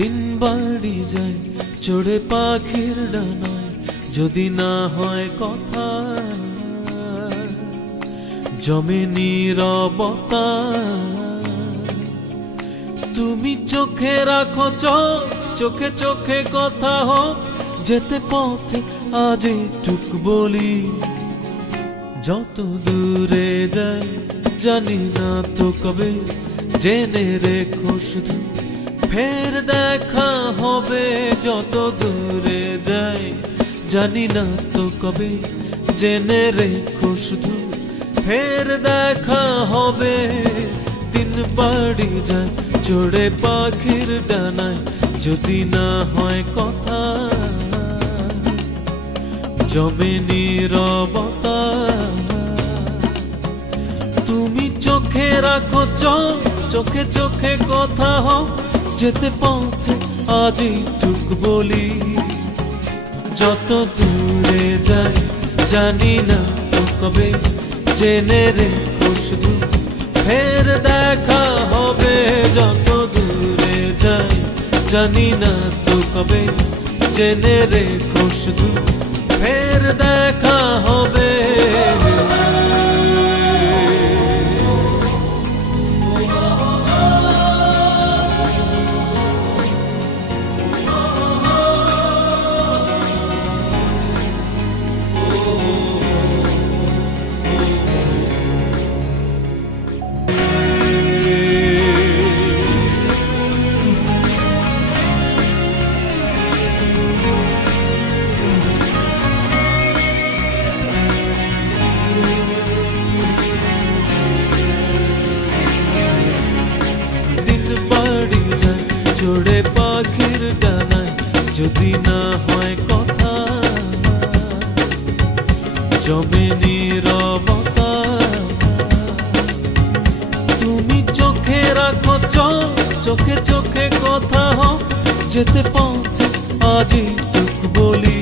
দিন বাড়ি যায় চড়ে পাখির ডানায়, যদি না হয় কথা জমে নীরবতা। তুমি চোখে রাখো চোখ, চোখে চোখে কথা হোক, যেতে পথে আজ টুক বলি। যত দূরে যাই জানি না তো কবে, জেনে রেখো শুধু ফের দেখা হবে। যত দূরে যাই জানি না তো কবে, জেনে রেখো শুধু ফের দেখা হবে। দিন বাড়ি যায় চড়ে পাখির ডানায়, যদি না হয় কথা জমে নীরবতা। তুমি চোখে রাখো চোখ, চোখে চোখে কথা হোক, যেতে পথে আজই টুক বলি। যত দূরে যাই জানি না তো কবে, জেনে রেখো শুধু ফের দেখা হবে। যত দূরে যাই জানি না তো কবে, জেনে রেখো শুধু ফের দেখা হবে। চড়ে পাখির ডানায়, যদি না হয় কথা জমে নীরবতা। তুমি চোখে রাখো চোখ, চোখে চোখে কথা হোক, যেতে পথে আজই টুক বলি।